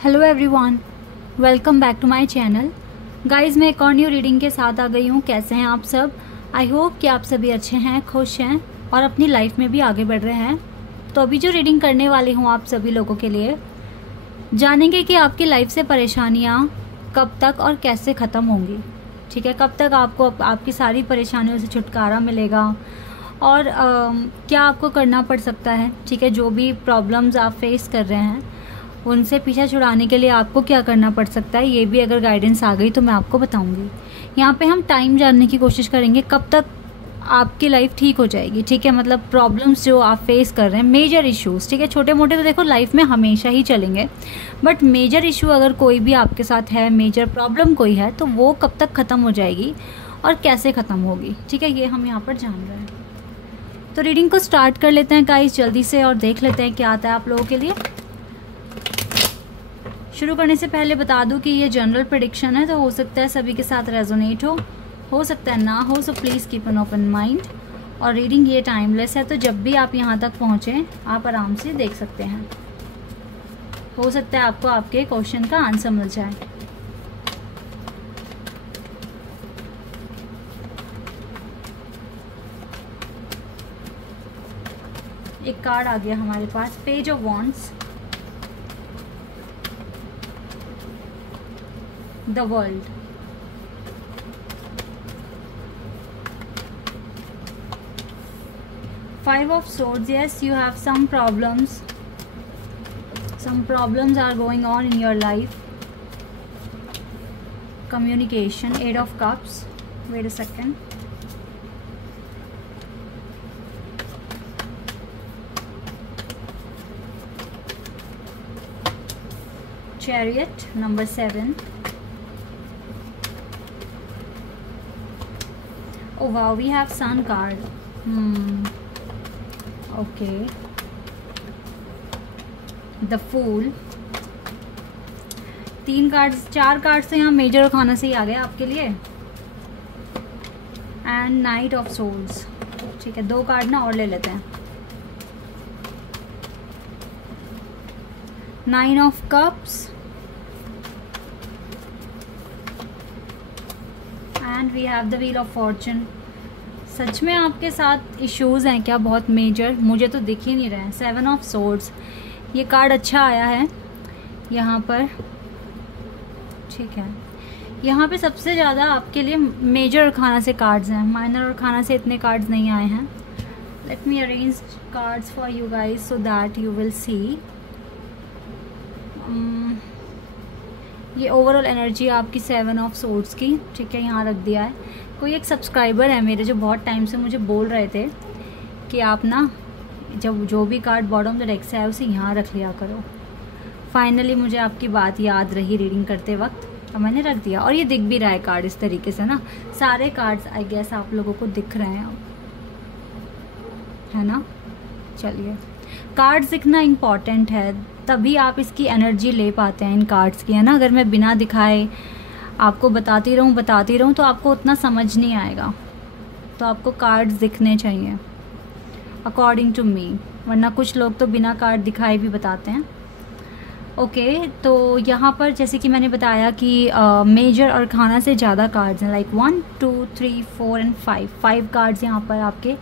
Hello everyone, welcome back to my channel. Guys, मैं एक और न्यू रीडिंग के साथ आ गई हूँ। कैसे हैं आप सब? आई होप कि आप सभी अच्छे हैं, खुश हैं और अपनी लाइफ में भी आगे बढ़ रहे हैं। तो अभी जो रीडिंग करने वाली हूँ आप सभी लोगों के लिए, जानेंगे कि आपकी लाइफ से परेशानियाँ कब तक और कैसे ख़त्म होंगी। ठीक है, कब तक आपको आपकी सारी परेशानियों से छुटकारा मिलेगा और क्या आपको करना पड़ सकता है। ठीक है, जो भी प्रॉब्लम्स आप फेस कर रहे हैं उनसे पीछा छुड़ाने के लिए आपको क्या करना पड़ सकता है, ये भी अगर गाइडेंस आ गई तो मैं आपको बताऊंगी। यहाँ पे हम टाइम जानने की कोशिश करेंगे, कब तक आपकी लाइफ ठीक हो जाएगी। ठीक है, मतलब प्रॉब्लम्स जो आप फेस कर रहे हैं, मेजर इश्यूज, ठीक है, छोटे मोटे तो देखो लाइफ में हमेशा ही चलेंगे, बट मेजर इशू अगर कोई भी आपके साथ है, मेजर प्रॉब्लम कोई है, तो वो कब तक ख़त्म हो जाएगी और कैसे ख़त्म होगी। ठीक है, ये हम यहाँ पर जान रहे हैं। तो रीडिंग को स्टार्ट कर लेते हैं गाइस जल्दी से और देख लेते हैं क्या आता है आप लोगों के लिए। शुरू करने से पहले बता दूं कि ये जनरल प्रेडिक्शन है, तो हो सकता है सभी के साथ रेजोनेट हो सकता है ना हो, so please keep an open mind. और रीडिंग ये टाइमलेस है, तो जब भी आप यहाँ तक पहुँचें आप आराम से देख सकते हैं। हो सकता है आपको आपके क्वेश्चन का आंसर मिल जाए। एक कार्ड आ गया हमारे पास, page of wands, the world, five of swords. Yes, you have some problems are going on in your life. Communication, eight of cups. Wait a second. Chariot, number 7. Oh wow, we have Sun card. Okay. The Fool. 4 cards तो यहाँ major और खाना से ही आ गया आपके लिए। And knight of souls. ठीक है, 2 कार्ड ना और ले लेते हैं। 9 of cups and we have the wheel of fortune. सच में आपके साथ इश्यूज हैं क्या बहुत मेजर? मुझे तो दिख ही नहीं रहे हैं। 7 ऑफ सोर्ड्स, ये कार्ड अच्छा आया है यहाँ पर। ठीक है, यहाँ पे सबसे ज़्यादा आपके लिए मेजर और खाना से कार्ड्स हैं, माइनर और खाना से इतने कार्ड्स नहीं आए हैं। Let me arrange cards for you guys so that you will see. ये ओवरऑल एनर्जी आपकी 7 ऑफ सोर्ड्स की। ठीक है, यहाँ रख दिया है। कोई एक सब्सक्राइबर है मेरे जो बहुत टाइम से मुझे बोल रहे थे कि आप ना जब जो भी कार्ड बॉटम द डेक से आए उसे यहाँ रख लिया करो। फाइनली मुझे आपकी बात याद रही रीडिंग करते वक्त, तो मैंने रख दिया। और ये दिख भी रहा है कार्ड इस तरीके से ना, सारे कार्ड्स आई गेस आप लोगों को दिख रहे हैं, है ना। चलिए, कार्ड्स दिखना इम्पॉर्टेंट है, तभी आप इसकी एनर्जी ले पाते हैं इन कार्ड्स की, है ना। अगर मैं बिना दिखाए आपको बताती रहूं तो आपको उतना समझ नहीं आएगा। तो आपको कार्ड्स दिखने चाहिए अकॉर्डिंग टू मी, वरना कुछ लोग तो बिना कार्ड दिखाए भी बताते हैं। ओके, तो यहाँ पर जैसे कि मैंने बताया कि मेजर और खाना से ज़्यादा कार्ड्स हैं, लाइक 1 2 3 4 एंड 5 कार्ड्स यहाँ पर आपके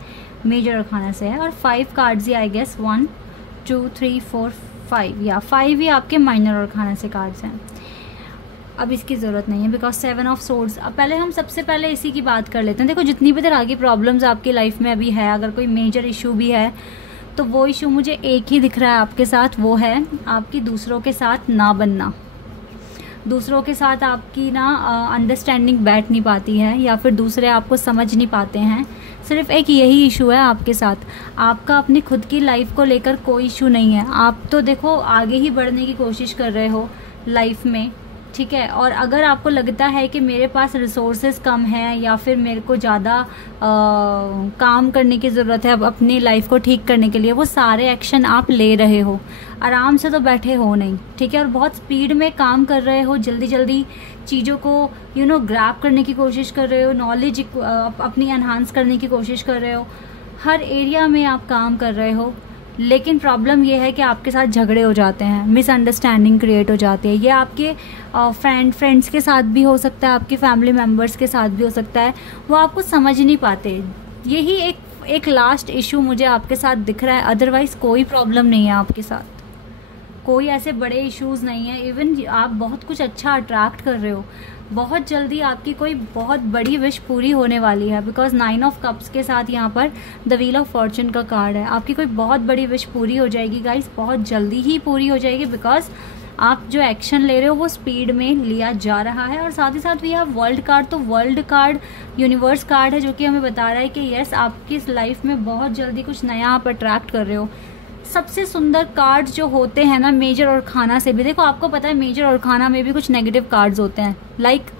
मेजर और खाना से है, और 5 कार्ड्स ही आई गेस 1 2 3 4 5 या 5 ही आपके माइनर और खाना से कार्ड्स हैं। अब इसकी ज़रूरत नहीं है बिकॉज 7 ऑफ सोर्ड्स। अब पहले हम सबसे पहले इसी की बात कर लेते हैं। देखो, जितनी भी तरह की प्रॉब्लम्स आपकी लाइफ में अभी है, अगर कोई मेजर इशू भी है तो वो इशू मुझे एक ही दिख रहा है आपके साथ, वो है आपकी दूसरों के साथ ना बनना। दूसरों के साथ आपकी ना अंडरस्टैंडिंग बैठ नहीं पाती है, या फिर दूसरे आपको समझ नहीं पाते हैं। सिर्फ एक यही इशू है आपके साथ। आपका अपनी खुद की लाइफ को लेकर कोई इशू नहीं है। आप तो देखो आगे ही बढ़ने की कोशिश कर रहे हो लाइफ में, ठीक है। और अगर आपको लगता है कि मेरे पास रिसोर्सेज कम है या फिर मेरे को ज़्यादा काम करने की ज़रूरत है अब अपनी लाइफ को ठीक करने के लिए, वो सारे एक्शन आप ले रहे हो, आराम से तो बैठे हो नहीं, ठीक है। और बहुत स्पीड में काम कर रहे हो, जल्दी जल्दी चीज़ों को ग्रैब करने की कोशिश कर रहे हो, नॉलेज अपनी एनहांस करने की कोशिश कर रहे हो, हर एरिया में आप काम कर रहे हो, लेकिन प्रॉब्लम ये है कि आपके साथ झगड़े हो जाते हैं, मिसअंडरस्टैंडिंग क्रिएट हो जाती है। ये आपके फ्रेंड्स के साथ भी हो सकता है, आपके फैमिली मेम्बर्स के साथ भी हो सकता है, वो आपको समझ नहीं पाते। यही एक लास्ट इशू मुझे आपके साथ दिख रहा है, अदरवाइज़ कोई प्रॉब्लम नहीं है आपके साथ, कोई ऐसे बड़े इश्यूज़ नहीं है। इवन आप बहुत कुछ अच्छा अट्रैक्ट कर रहे हो, बहुत जल्दी आपकी कोई बहुत बड़ी विश पूरी होने वाली है, बिकॉज 9 ऑफ कप्स के साथ यहाँ पर द व्हील ऑफ फॉर्चून का कार्ड है। आपकी कोई बहुत बड़ी विश पूरी हो जाएगी गाइस, बहुत जल्दी ही पूरी हो जाएगी, बिकॉज आप जो एक्शन ले रहे हो वो स्पीड में लिया जा रहा है। और साथ ही साथ भी आप वर्ल्ड कार्ड, तो वर्ल्ड कार्ड यूनिवर्स कार्ड है, जो कि हमें बता रहा है कि यस, आपकी इस लाइफ में बहुत जल्दी कुछ नया आप अट्रैक्ट कर रहे हो। सबसे सुंदर कार्ड जो होते हैं ना, मेजर और खाना से भी, देखो आपको पता है मेजर और खाना में भी कुछ नेगेटिव कार्ड्स होते हैं, like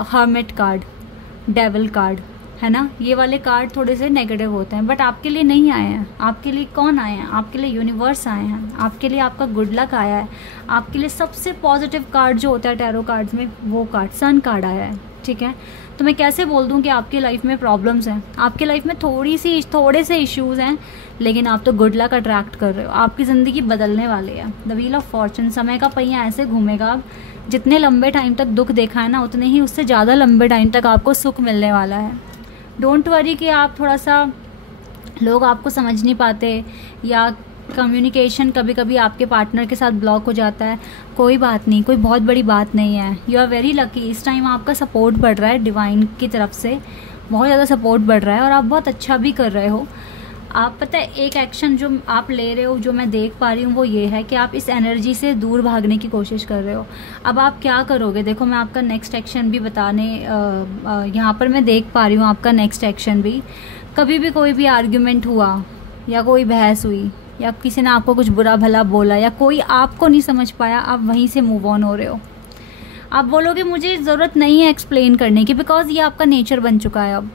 hermit card, devil card, है ना, ये वाले कार्ड थोड़े से नेगेटिव होते हैं। बट आपके लिए नहीं आए हैं, आपके लिए कौन आए हैं? आपके लिए यूनिवर्स आए हैं, आपके लिए आपका गुड लक आया है, आपके लिए सबसे पॉजिटिव कार्ड जो होता है टैरो कार्ड्स में, वो कार्ड सन कार्ड आया है। ठीक है, तो मैं कैसे बोल दूं कि आपकी लाइफ में प्रॉब्लम्स हैं, आपकी लाइफ में थोड़े से इश्यूज हैं, लेकिन आप तो गुड लक अट्रैक्ट कर रहे हो, आपकी ज़िंदगी बदलने वाली है। द व्हील ऑफ फॉर्चून, समय का पहिया ऐसे घूमेगा, अब जितने लंबे टाइम तक दुख देखा है ना, उतने ही उससे ज़्यादा लंबे टाइम तक आपको सुख मिलने वाला है। डोंट वरी कि आप थोड़ा सा, लोग आपको समझ नहीं पाते, या कम्युनिकेशन कभी कभी आपके पार्टनर के साथ ब्लॉक हो जाता है, कोई बात नहीं, कोई बहुत बड़ी बात नहीं है। यू आर वेरी लकी, इस टाइम आपका सपोर्ट बढ़ रहा है डिवाइन की तरफ से, बहुत ज़्यादा सपोर्ट बढ़ रहा है, और आप बहुत अच्छा भी कर रहे हो। आप पता है, एक एक्शन जो आप ले रहे हो, जो मैं देख पा रही हूँ, वो ये है कि आप इस एनर्जी से दूर भागने की कोशिश कर रहे हो। अब आप क्या करोगे, देखो मैं आपका नेक्स्ट एक्शन भी बताने, यहाँ पर मैं देख पा रही हूँ आपका नेक्स्ट एक्शन भी। कभी भी कोई भी आर्ग्यूमेंट हुआ, या कोई बहस हुई, या किसी ने आपको कुछ बुरा भला बोला, या कोई आपको नहीं समझ पाया, आप वहीं से मूव ऑन हो रहे हो। आप बोलोगे मुझे ज़रूरत नहीं है एक्सप्लेन करने की, बिकॉज ये आपका नेचर बन चुका है। अब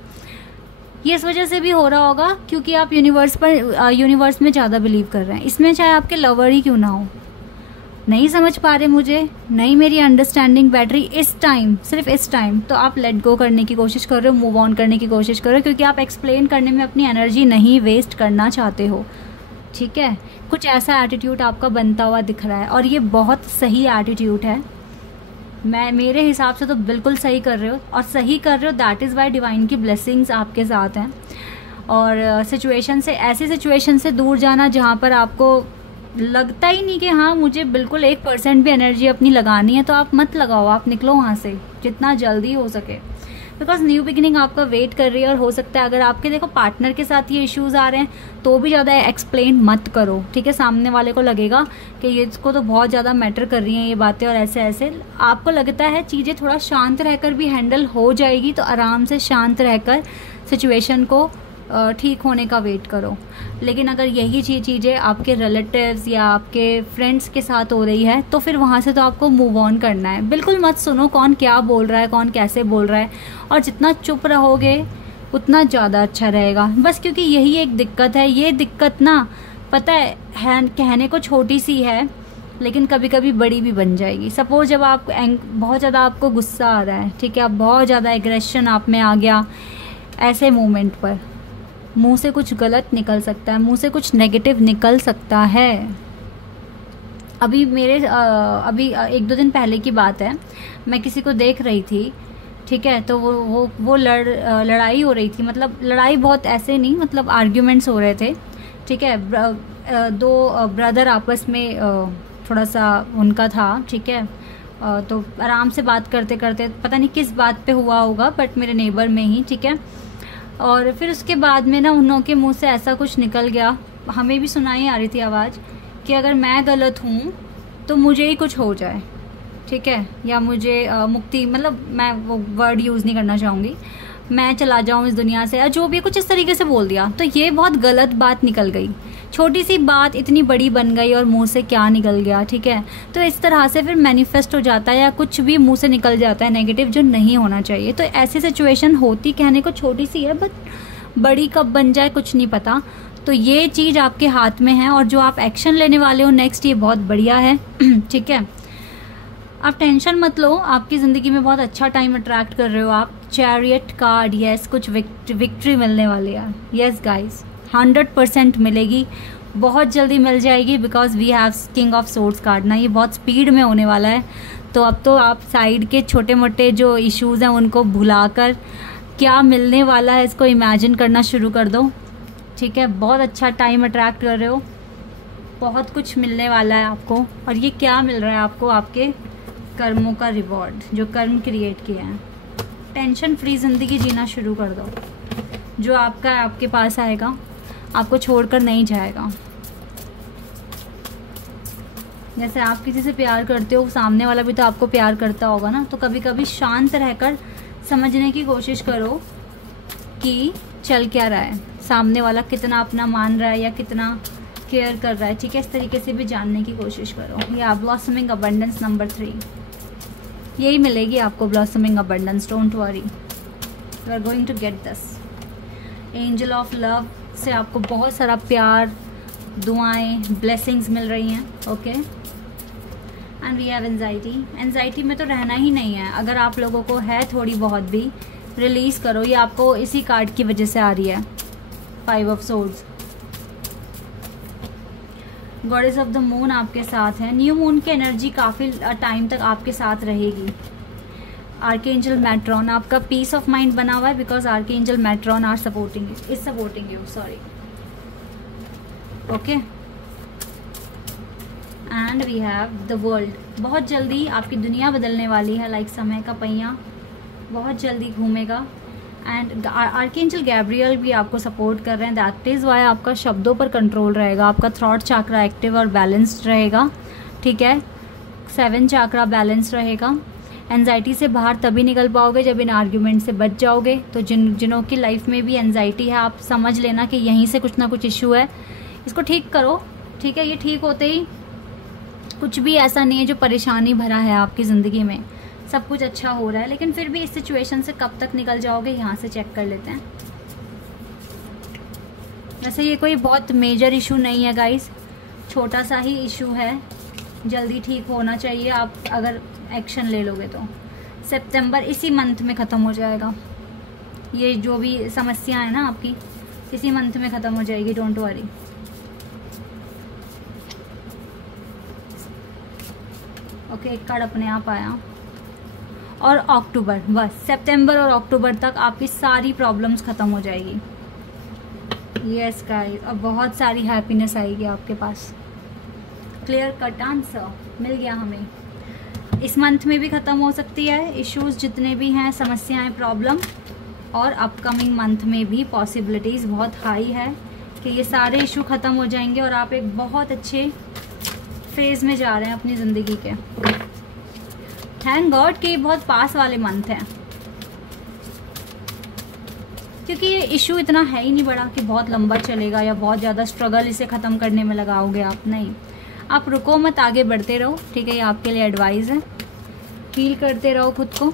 ये इस वजह से भी हो रहा होगा क्योंकि आप यूनिवर्स में ज़्यादा बिलीव कर रहे हैं। इसमें चाहे आपके लवर ही क्यों ना हो, नहीं समझ पा रहे मुझे, नहीं मेरी अंडरस्टैंडिंग बैटरी इस टाइम, सिर्फ इस टाइम, तो आप लेट गो करने की कोशिश कर रहे हो, मूव ऑन करने की कोशिश कर रहे हो, क्योंकि आप एक्सप्लेन करने में अपनी एनर्जी नहीं वेस्ट करना चाहते हो। ठीक है, कुछ ऐसा एटीट्यूड आपका बनता हुआ दिख रहा है, और ये बहुत सही एटीट्यूड है। मेरे हिसाब से तो बिल्कुल सही कर रहे हो, और सही कर रहे हो, दैट इज़ वाई डिवाइन की ब्लेसिंग्स आपके साथ हैं। और सिचुएशन से, ऐसी सिचुएशन से दूर जाना जहाँ पर आपको लगता ही नहीं कि हाँ मुझे बिल्कुल 1% भी एनर्जी अपनी लगानी है, तो आप मत लगाओ, आप निकलो वहाँ से जितना जल्दी हो सके, बिकॉज न्यू बिगिनिंग आपका वेट कर रही है। और हो सकता है अगर आपके देखो पार्टनर के साथ ये इश्यूज आ रहे हैं, तो भी ज़्यादा एक्सप्लेन मत करो। ठीक है, सामने वाले को लगेगा कि ये इसको तो बहुत ज़्यादा मैटर कर रही हैं ये बातें, और ऐसे ऐसे आपको लगता है चीज़ें थोड़ा शांत रहकर भी हैंडल हो जाएगी, तो आराम से शांत रहकर सिचुएशन को ठीक होने का वेट करो। लेकिन अगर यही चीज़ें आपके रिलेटिव्स या आपके फ्रेंड्स के साथ हो रही है, तो फिर वहाँ से तो आपको मूव ऑन करना है। बिल्कुल मत सुनो कौन क्या बोल रहा है, कौन कैसे बोल रहा है, और जितना चुप रहोगे उतना ज़्यादा अच्छा रहेगा। बस क्योंकि यही एक दिक्कत है, ये दिक्कत ना पता है कहने को छोटी सी है, लेकिन कभी कभी बड़ी भी बन जाएगी। सपोज जब आप बहुत ज़्यादा आपको गुस्सा आ रहा है, ठीक है, आप बहुत ज़्यादा एग्रेशन आप में आ गया, ऐसे मोमेंट पर मुंह से कुछ गलत निकल सकता है, मुंह से कुछ नेगेटिव निकल सकता है। अभी अभी 1-2 दिन पहले की बात है, मैं किसी को देख रही थी, ठीक है, तो वो लड़ाई हो रही थी, मतलब लड़ाई बहुत ऐसे नहीं, मतलब आर्ग्यूमेंट्स हो रहे थे। ठीक है, 2 ब्रदर आपस में थोड़ा सा उनका था, ठीक है, तो आराम से बात करते करते, पता नहीं किस बात पे हुआ होगा, बट मेरे नेबर में ही, ठीक है। और फिर उसके बाद में ना उन लोगों के मुंह से ऐसा कुछ निकल गया, हमें भी सुनाई आ रही थी आवाज़, कि अगर मैं गलत हूँ तो मुझे ही कुछ हो जाए, ठीक है, या मुझे मुक्ति, मतलब मैं वो वर्ड यूज़ नहीं करना चाहूँगी, मैं चला जाऊँ इस दुनिया से, या जो भी कुछ इस तरीके से बोल दिया। तो ये बहुत गलत बात निकल गई, छोटी सी बात इतनी बड़ी बन गई, और मुंह से क्या निकल गया। ठीक है, तो इस तरह से फिर मैनिफेस्ट हो जाता है, या कुछ भी मुंह से निकल जाता है नेगेटिव, जो नहीं होना चाहिए। तो ऐसी सिचुएशन होती कहने को छोटी सी है, बट बड़ी कब बन जाए कुछ नहीं पता। तो ये चीज़ आपके हाथ में है, और जो आप एक्शन लेने वाले हो नेक्स्ट, ये बहुत बढ़िया है। ठीक है, आप टेंशन मत लो, आपकी ज़िंदगी में बहुत अच्छा टाइम अट्रैक्ट कर रहे हो आप। चैरियट कार्ड, यस, कुछ विक्ट्री मिलने वाली है, यस गाइस, 100% मिलेगी। बहुत जल्दी मिल जाएगी, because we have king of swords card ना, ये बहुत स्पीड में होने वाला है। तो अब तो आप साइड के छोटे मोटे जो इश्यूज़ हैं उनको भुलाकर क्या मिलने वाला है इसको इमेजिन करना शुरू कर दो, ठीक है। बहुत अच्छा टाइम अट्रैक्ट कर रहे हो, बहुत कुछ मिलने वाला है आपको। और ये क्या मिल रहा है आपको? आपके कर्मों का रिवॉर्ड, जो कर्म क्रिएट किए हैं। टेंशन फ्री ज़िंदगी जीना शुरू कर दो। जो आपका है आपके पास आएगा, आपको छोड़कर नहीं जाएगा। जैसे आप किसी से प्यार करते हो, सामने वाला भी तो आपको प्यार करता होगा ना। तो कभी कभी शांत रहकर समझने की कोशिश करो कि चल क्या रहा है, सामने वाला कितना अपना मान रहा है या कितना केयर कर रहा है, ठीक है। इस तरीके से भी जानने की कोशिश करो। या ब्लॉसमिंग अबंडेंस नंबर 3, यही मिलेगी आपको, blossoming abundance. Don't worry, you are going to get this. Angel of love से आपको बहुत सारा प्यार, दुआएं, ब्लेसिंग्स मिल रही हैं, okay. And we have anxiety. Anxiety में तो रहना ही नहीं है। अगर आप लोगों को है थोड़ी बहुत भी, रिलीज करो। ये आपको इसी कार्ड की वजह से आ रही है, 5 of swords. Goddess of the moon आपके साथ है। न्यू मून की एनर्जी काफ़ी टाइम तक आपके साथ रहेगी। आर्कएंजल मैट्रॉन आपका पीस ऑफ माइंड बना हुआ है, because archangel Metatron are supporting you, is supporting you, sorry, okay. And we have the world. बहुत जल्दी आपकी दुनिया बदलने वाली है, लाइक समय का पहिया बहुत जल्दी घूमेगा। एंड आर्कएंजल गैब्रियल भी आपको सपोर्ट कर रहे हैं। दैट इज़ वाई आपका शब्दों पर कंट्रोल रहेगा, आपका थ्रॉट चाक्रा एक्टिव और बैलेंस्ड रहेगा, ठीक है। 7 चाक्रा बैलेंस रहेगा। एंजाइटी से बाहर तभी निकल पाओगे जब इन आर्ग्यूमेंट से बच जाओगे। तो जिनों की लाइफ में भी एंजाइटी है, आप समझ लेना कि यहीं से कुछ ना कुछ इशू है, इसको ठीक करो, ठीक है। ये ठीक होते ही कुछ भी ऐसा नहीं है जो परेशानी भरा है आपकी ज़िंदगी में, सब कुछ अच्छा हो रहा है। लेकिन फिर भी इस सिचुएशन से कब तक निकल जाओगे, यहाँ से चेक कर लेते हैं। वैसे ये कोई बहुत मेजर इशू नहीं है गाइस, छोटा सा ही इशू है, जल्दी ठीक होना चाहिए आप अगर एक्शन ले लोगे तो। सितंबर इसी मंथ में ख़त्म हो जाएगा। ये जो भी समस्या है ना आपकी, इसी मंथ में ख़त्म हो जाएगी, डोंट वरी। ओके, एक कार्ड अपने आप आया। और अक्टूबर, बस सितंबर और अक्टूबर तक आपकी सारी प्रॉब्लम्स ख़त्म हो जाएगी। यस गाइस, अब बहुत सारी हैप्पीनेस आएगी आपके पास। क्लियर कट आंसर मिल गया हमें। इस मंथ में भी ख़त्म हो सकती है इश्यूज जितने भी हैं, समस्याएं, प्रॉब्लम। और अपकमिंग मंथ में भी पॉसिबिलिटीज़ बहुत हाई है कि ये सारे इशू ख़त्म हो जाएंगे और आप एक बहुत अच्छे फेज़ में जा रहे हैं अपनी ज़िंदगी के। थैंक गॉड कि बहुत पास वाले मंथ हैं, क्योंकि ये इशू इतना है ही नहीं बड़ा कि बहुत लंबा चलेगा या बहुत ज़्यादा स्ट्रगल इसे ख़त्म करने में लगाओगे आप। नहीं, आप रुको मत, आगे बढ़ते रहो, ठीक है। ये आपके लिए एडवाइस है। फील करते रहो खुद को,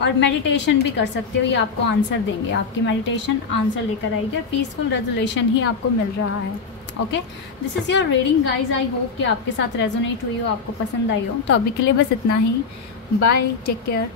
और मेडिटेशन भी कर सकते हो, ये आपको आंसर देंगे। आपकी मेडिटेशन आंसर लेकर आएगी और पीसफुल रेजोल्यूशन ही आपको मिल रहा है, okay. This is your reading guys. I hope कि आपके साथ रेजोनेट हुई हो, आपको पसंद आई हो। तो अभी के लिए बस इतना ही। Bye, take care.